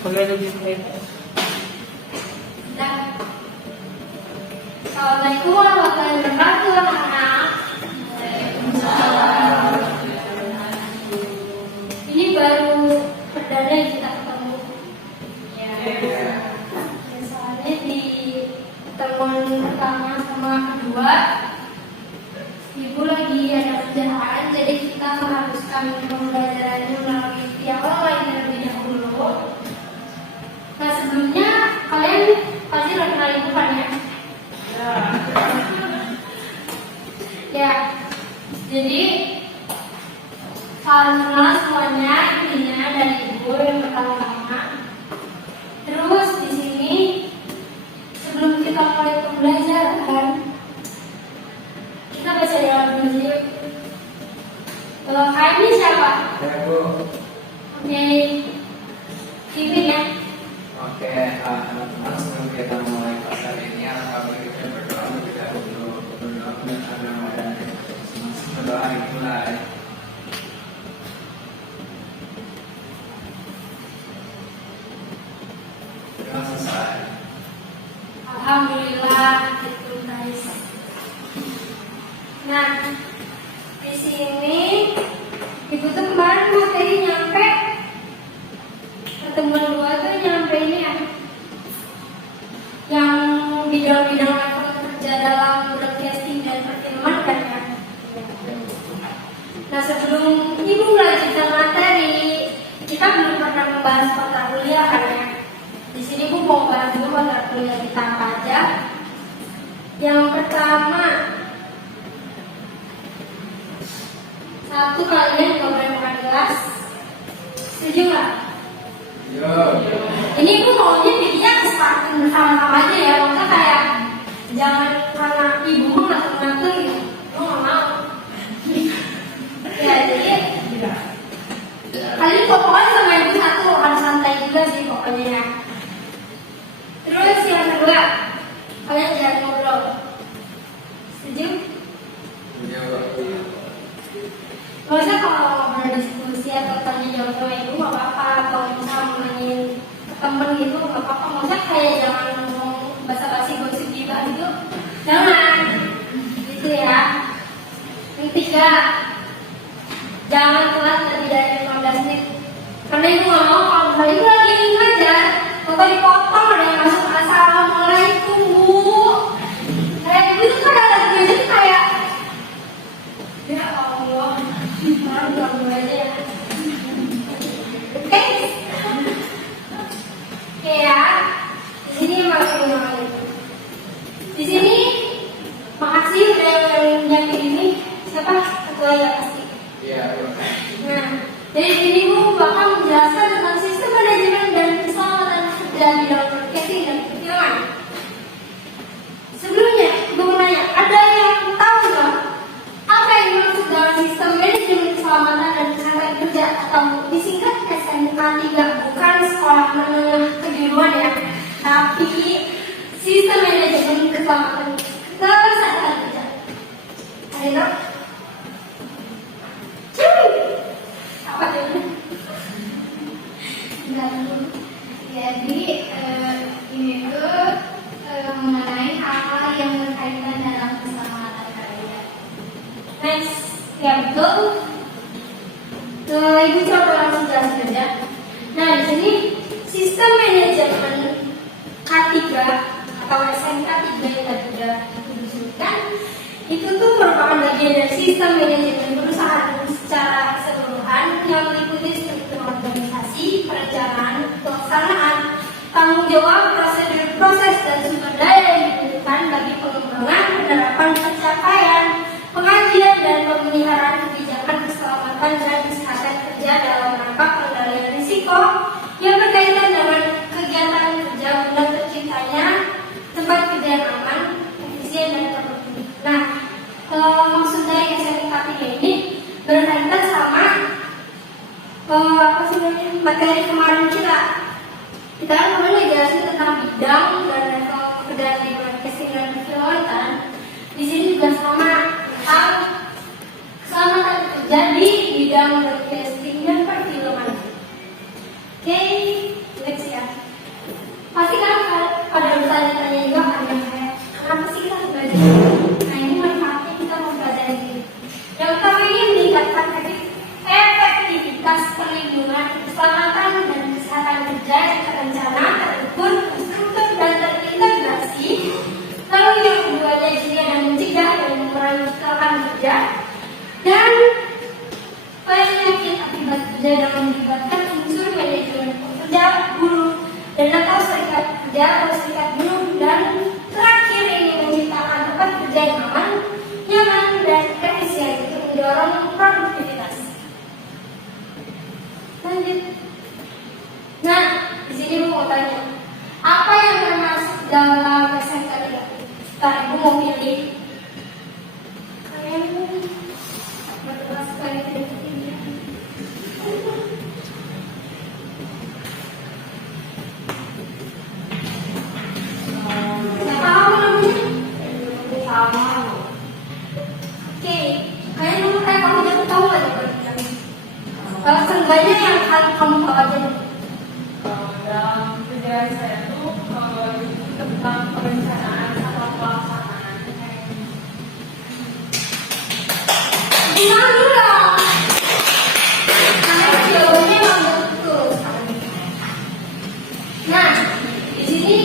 Assalamualaikum warahmatullahi wabarakatuh, anak-anak. Ini baru perdana kita ketemu. Soalnya di pertemuan pertama sama kedua, Ibu lagi ada kerjaan, jadi kita mengharuskan pembelajarannya melalui via online terlebih dahulu. Nah, sebelumnya kalian pasti udah kenal Ibu kan ya? Ya, jadi salam kenal semuanya, intinya dari Ibu yang pertama-tama. Terus di sini sebelum kita mulai pembelajaran, kita baca doa dulu yuk. Kalau kami siapa? Oke, Kevin ya. Oke, teman-teman, sebelum kita mulai kelas hari ini, alhamdulillah kita berdoa terlebih dahulu. Berdoa agar Ramadan berdoa dimulai. Sudah selesai. Alhamdulillah itu guys. Nah, di sini Ibu tuh kemarin materi nyampe pertemuan dua tuh nyampe ini ya, yang bidang-bidang level kerja dalam broadcasting dan perfilman kan ya. Nah, sebelum Ibu melanjutkan materi, kita belum pernah membahas mata kuliah kan ya. Di sini Bu mau bahas dulu mata kuliah kita apa aja. Yang pertama, satu, kalian gak boleh makan gelas. Setuju nggak? Ini Bu maunya videonya kesepakatan bersama-sama aja ya. Maksudnya kayak jangan karena Ibu mau ngatur-ngatur gitu. Lu nggak mau. Ya jadi kalian pokoknya sama Ibu satu harus santai juga sih pokoknya ya. Terus yang kedua, kalian jangan ngobrol. Setuju? Maksudnya kalau ngobrol diskusi atau tanya jawab sama Ibu nggak apa-apa, atau misalnya nanyain temen gitu nggak apa-apa. Maksudnya kayak jangan ngomong basa-basi gosip gitu, jangan gitu ya. Yang ketiga, jangan telat lebih dari 15 menit. Karena Ibu nggak mau kalau misalnya Ibu lagi ngajar, kalau dipotong ada yang masuk assalamualaikum Bu. Kayak Ibu itu kan ada jadi kayak ya Allah, orang ganggu aja ya. Oke, oke ya. Di sini makasih. Di sini makasih udah yang nyiapin ini. Siapa? Ketua ya pasti. Iya. Nah, dari sini Bu bakal menjelaskan tentang sistem manajemen dan keselamatan kerja di dalam broadcasting dan perfilman. Sebelumnya, Ibu mau nanya, ada yang tahu nggak apa yang dimaksud dalam sistem manajemen keselamatan dan kesehatan kerja atau disingkat SMK 3, bukan sekolah menengah kejuruan ya, tapi sistem manajemen keselamatan kesehatan kerja. Ada yang tahu? Apa itu? Jadi ini tuh mengenai hal-hal yang berkaitan dalam keselamatan kerja. Next, ya betul. Ibu coba langsung jelasin aja. Nah, di sini sistem manajemen K3 atau SMK 3 yang tadi sudah disebutkan, itu tuh merupakan bagian dari sistem manajemen perusahaan secara keseluruhan yang meliputi struktur organisasi, perencanaan, pelaksanaan, tanggung jawab, prosedur, proses, dan sumber daya yang dibutuhkan bagi pengembangan, penerapan pencapaian, pengajian, dan pemeliharaan kebijakan keselamatan dan kesehatan kerja dalam rangka pengendalian risiko yang berkaitan dengan kegiatan kerja guna terciptanya tempat kerja yang aman, efisien, dan produktif. Nah, maksud dari SMK 3 ini berkaitan sama materi kemarin kita kan kemarin ngejelasin tentang bidang dan level pekerjaan di broadcasting dan perfilman. Di sini juga sama tentang keselamatan kerja di bidang broadcasting dan perfilman. Oke, next ya. Nah ini manfaatnya kita mempelajari diri. Yang pertama ini meningkatkan efektivitas perlindungan, keselamatan dan kesehatan kerja yang terencana, terukur, terstruktur dan terintegrasi. Lalu yang kedua di sini ada mencegah dan mengurangi kecelakaan kerja dan penyakit akibat kerja dengan melibatkan unsur manajemen pekerja, buruh dan atau serikat kerja atau serikat buruh, dan terakhir ini menciptakan tempat kerja yang aman, nyaman dan efisien untuk mendorong produktivitas. Lanjut. Nah, di sini mau tanya, apa yang termasuk dalam SMK tidak? Nah, ibu mau pilih. Kalian berkelas kalian tidak pilih. Siapa kamu namanya? Sama. Oke, kalian dulu kayak kamu jangan tahu aja kan? Kalau seenggaknya yang kamu tahu aja. Dalam kerjaan saya tuh tentang perencanaan atau pelaksanaan. Gimana dulu dong? Karena jawabannya memang betul sekali. Nah, di sini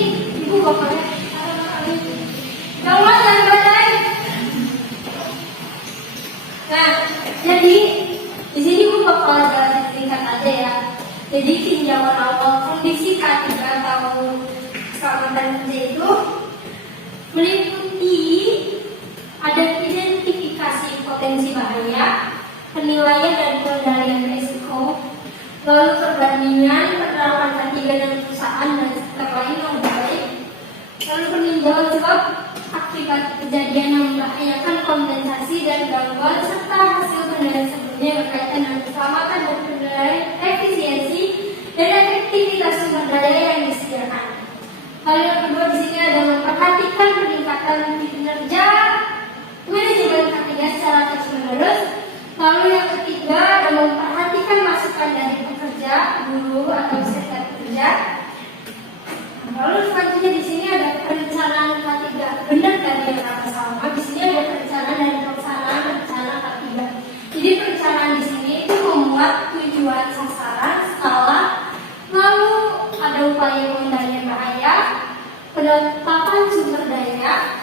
ibu bapaknya jangan dan badai. Nah, jadi di sini ibu bakal jelasin singkat aja ya. Jadi tinjauan awal kondisi K3 atau keselamatan kerja itu meliputi ada identifikasi potensi bahaya, penilaian dan pengendalian risiko, lalu perbandingan penerapan K3 dan perusahaan dan sektor lain yang baik, lalu peninjauan sebab akibat kejadian yang membahayakan kompensasi dan gangguan serta hasil penilaian sebelumnya berkaitan dengan keselamatan dan penilaian efisiensi dan efektivitas sumber daya yang disediakan. Lalu yang kedua di sini ada memperhatikan peningkatan kinerja manajemen K3 secara terus-menerus. Lalu yang ketiga ada memperhatikan masukan dari pekerja, buruh atau serikat pekerja. Lalu selanjutnya di sini ada perencanaan K3. Benar tadi yang kata sama. Di sini ada perencanaan dan pelaksanaan rencana K3. Jadi perencanaan di sini itu membuat tujuan, sasaran, skala, lalu ada upaya pengendalian bahaya, penetapan sumber daya,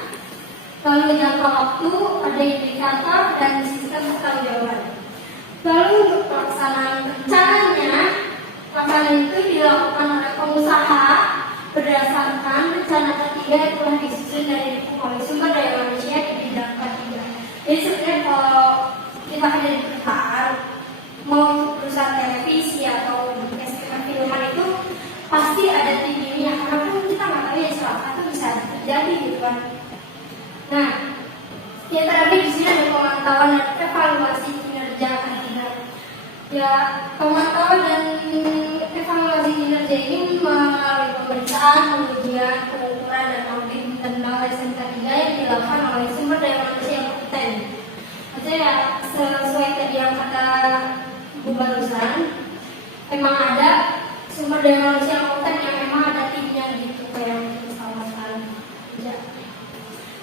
lalu jangka waktu, ada indikator dan sistem pertanggungjawaban. Lalu untuk pelaksanaan rencananya, pelaksanaan itu dilakukan oleh pengusaha berdasarkan rencana K3 yang telah disusun dari sumber daya manusia di bidang K3. Jadi sebenarnya kalau kita ada di perusahaan, mau perusahaan televisi atau festival filman itu pasti ada timnya, karena kan kita nggak tahu ya celaka itu bisa terjadi gitu kan. Nah, yang terakhir di sini ada pemantauan dan evaluasi kinerja K3. Ya, pemantauan dan evaluasi kinerja ini melalui pemeriksaan, pengujian, pengukuran dan audit tentang SMK 3 yang dilakukan oleh sumber daya manusia yang kompeten. Maksudnya ya, sesuai tadi yang kata Bu barusan, memang ada sumber daya manusia yang kompeten yang memang ada timnya gitu kayak sama sekali. Ya.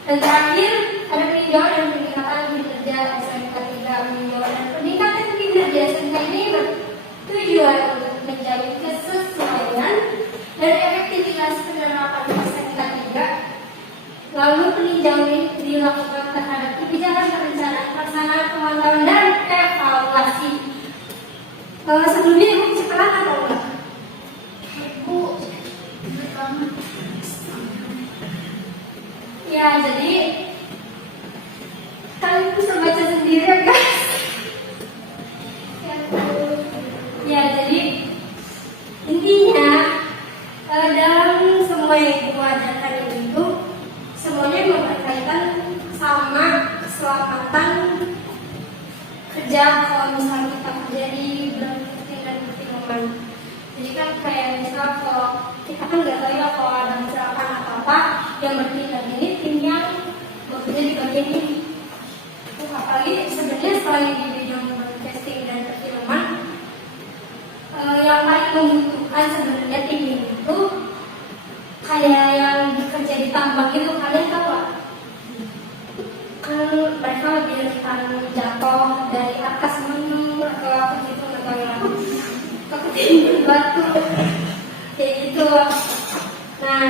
Dan terakhir ada peninjauan dan peningkatan kinerja SMK 3. Peninjauan dan peningkatan kinerja SMK ini bertujuan untuk menjamin kesesuaian dan efektivitas penerapan SMK 3. Lalu peninjauan ini dilakukan terhadap kebijakan perencanaan, pelaksanaan, pemantauan dan evaluasi. Sebelumnya ibu sekolah atau enggak? Ibu banget. Ya, jadi kalian bisa baca sendiri ya guys. Ya, jadi intinya dalam semua yang ibu ajarkan itu semuanya berkaitan sama keselamatan kerja kalau misalnya kita kerja di bidang marketing dan perfilman. Jadi kan kayak misal kalau kita kan nggak tahu ya kalau ada kecelakaan atau apa yang bertindak ini tim yang bekerja di bagian ini. Apalagi sebenarnya selain di bidang broadcasting dan perfilman, yang paling membutuhkan sebenarnya tim itu kayak yang kerja di tambang itu, kalian tahu gak? timbul batu kayak gitu. Nah,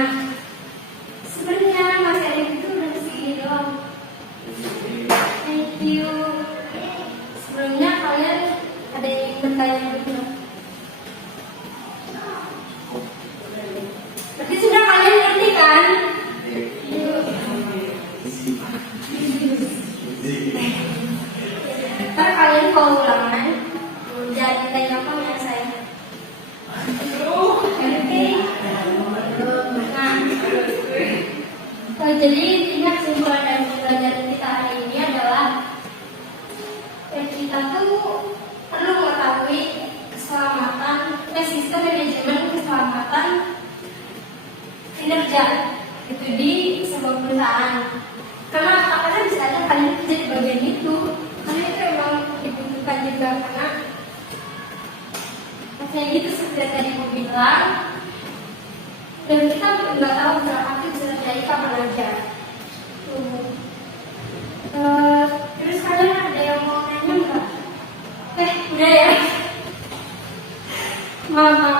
sebenarnya materi itu udah segini doang. Thank you. Sebelumnya kalian ada yang ingin bertanya gitu? Berarti sudah kalian ngerti kan? Ntar kalian kalau ulangan jangan tanya apa ya saya. Oke. Nah, jadi intinya kesimpulan dari pembelajaran kita hari ini adalah kita tuh perlu mengetahui keselamatan, sistem manajemen keselamatan kinerja itu di sebuah perusahaan. Karena bisa aja kalian kerja di bagian itu, karena itu emang dibutuhkan juga karena kayak gitu seperti yang tadi mau bilang. Dan kita nggak tahu berapa itu bisa terjadi kapan aja. Terus kalian ada yang mau nanya nggak? Udah ya. Maaf.